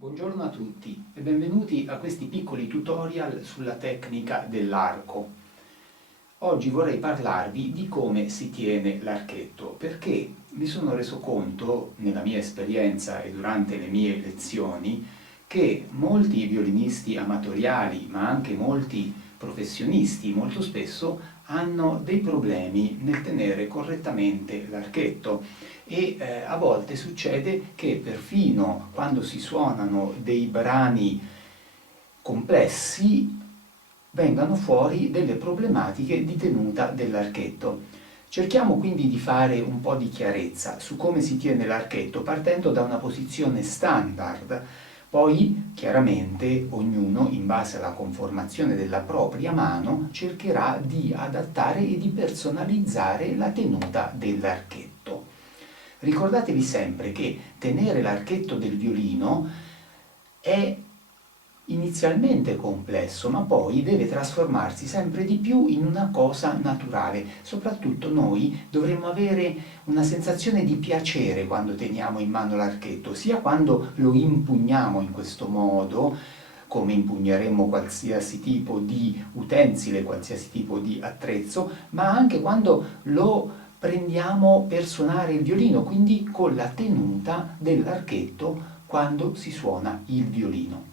Buongiorno a tutti e benvenuti a questi piccoli tutorial sulla tecnica dell'arco. Oggi vorrei parlarvi di come si tiene l'archetto, perché mi sono reso conto, nella mia esperienza e durante le mie lezioni, che molti violinisti amatoriali, ma anche molti professionisti, molto spesso hanno dei problemi nel tenere correttamente l'archetto e a volte succede che perfino quando si suonano dei brani complessi vengano fuori delle problematiche di tenuta dell'archetto. Cerchiamo quindi di fare un po' di chiarezza su come si tiene l'archetto partendo da una posizione standard. Poi, chiaramente, ognuno, in base alla conformazione della propria mano, cercherà di adattare e di personalizzare la tenuta dell'archetto. Ricordatevi sempre che tenere l'archetto del violino è inizialmente complesso, ma poi deve trasformarsi sempre di più in una cosa naturale. Soprattutto noi dovremmo avere una sensazione di piacere quando teniamo in mano l'archetto, sia quando lo impugniamo in questo modo, come impugneremmo qualsiasi tipo di utensile, qualsiasi tipo di attrezzo, ma anche quando lo prendiamo per suonare il violino, quindi con la tenuta dell'archetto quando si suona il violino.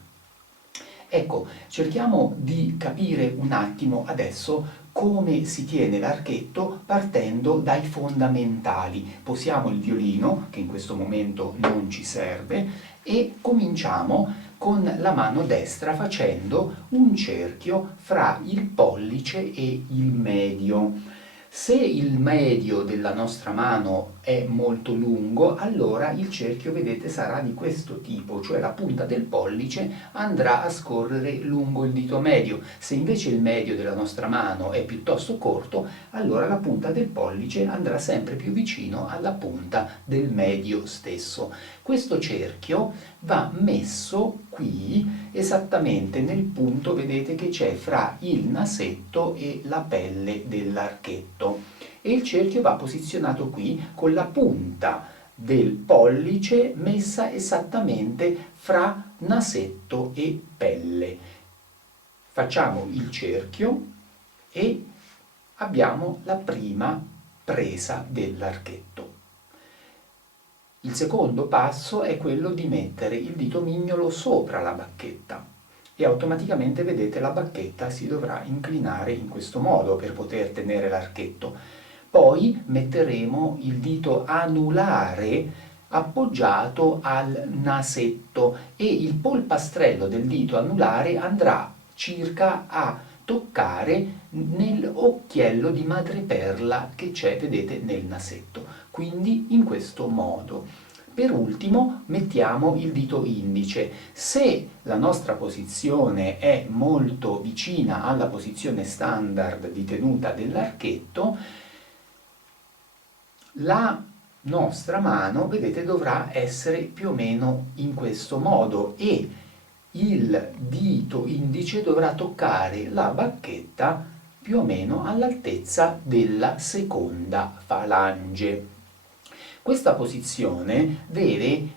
Ecco, cerchiamo di capire un attimo adesso come si tiene l'archetto partendo dai fondamentali. Posiamo il violino, che in questo momento non ci serve, e cominciamo con la mano destra facendo un cerchio fra il pollice e il medio. Se il medio della nostra mano è molto lungo, allora il cerchio, vedete, sarà di questo tipo, cioè la punta del pollice andrà a scorrere lungo il dito medio. Se invece il medio della nostra mano è piuttosto corto, allora la punta del pollice andrà sempre più vicino alla punta del medio stesso. Questo cerchio va messo qui esattamente nel punto, vedete, che c'è fra il nasetto e la pelle dell'archetto, e il cerchio va posizionato qui con la punta del pollice messa esattamente fra nasetto e pelle. Facciamo il cerchio e abbiamo la prima presa dell'archetto. Il secondo passo è quello di mettere il dito mignolo sopra la bacchetta e automaticamente, vedete, la bacchetta si dovrà inclinare in questo modo per poter tenere l'archetto. Poi metteremo il dito anulare appoggiato al nasetto e il polpastrello del dito anulare andrà circa a toccare nell'occhiello di madreperla che c'è, vedete, nel nasetto. Quindi in questo modo. Per ultimo mettiamo il dito indice. Se la nostra posizione è molto vicina alla posizione standard di tenuta dell'archetto, la nostra mano, vedete, dovrà essere più o meno in questo modo e il dito indice dovrà toccare la bacchetta più o meno all'altezza della seconda falange. Questa posizione deve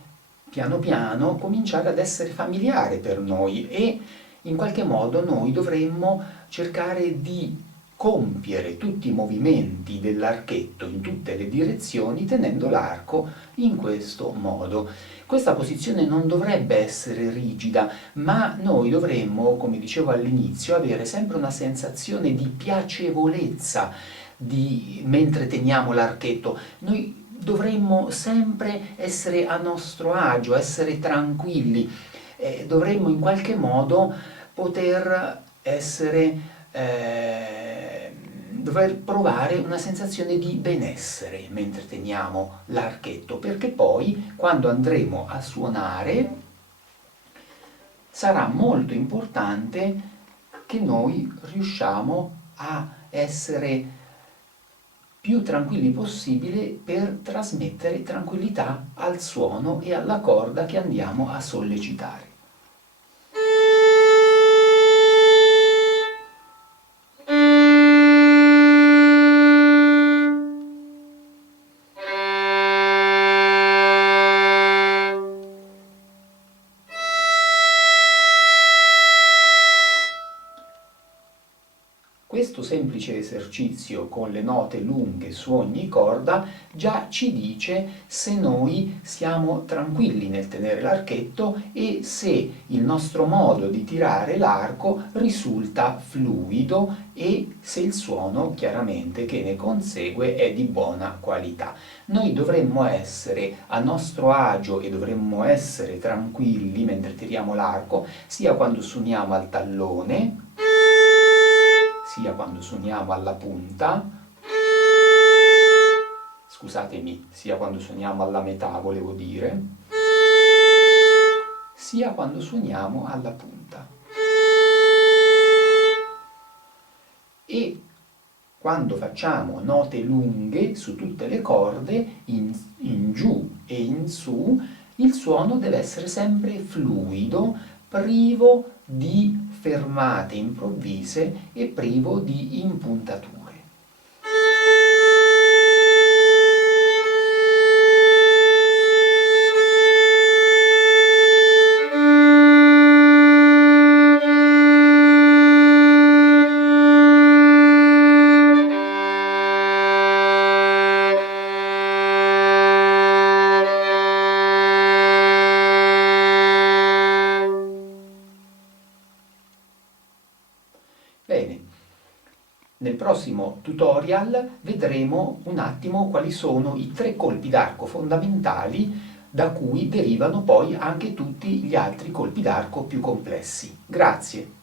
piano piano cominciare ad essere familiare per noi e in qualche modo noi dovremmo cercare di compiere tutti i movimenti dell'archetto in tutte le direzioni tenendo l'arco in questo modo. Questa posizione non dovrebbe essere rigida, ma noi dovremmo, come dicevo all'inizio, avere sempre una sensazione di piacevolezza mentre teniamo l'archetto. Noi dovremmo sempre essere a nostro agio, essere tranquilli, dovremmo in qualche modo poter dover provare una sensazione di benessere mentre teniamo l'archetto, perché poi quando andremo a suonare sarà molto importante che noi riusciamo a essere più tranquilli possibile per trasmettere tranquillità al suono e alla corda che andiamo a sollecitare. Questo semplice esercizio con le note lunghe su ogni corda già ci dice se noi siamo tranquilli nel tenere l'archetto e se il nostro modo di tirare l'arco risulta fluido e se il suono chiaramente che ne consegue è di buona qualità. Noi dovremmo essere a nostro agio e dovremmo essere tranquilli mentre tiriamo l'arco, sia quando suoniamo al tallone, sia quando suoniamo alla punta, scusatemi, sia quando suoniamo alla metà, volevo dire, sia quando suoniamo alla punta. E quando facciamo note lunghe su tutte le corde, in giù e in su, il suono deve essere sempre fluido, privo di fermate improvvise e privo di impuntature. Bene, nel prossimo tutorial vedremo un attimo quali sono i 3 colpi d'arco fondamentali da cui derivano poi anche tutti gli altri colpi d'arco più complessi. Grazie!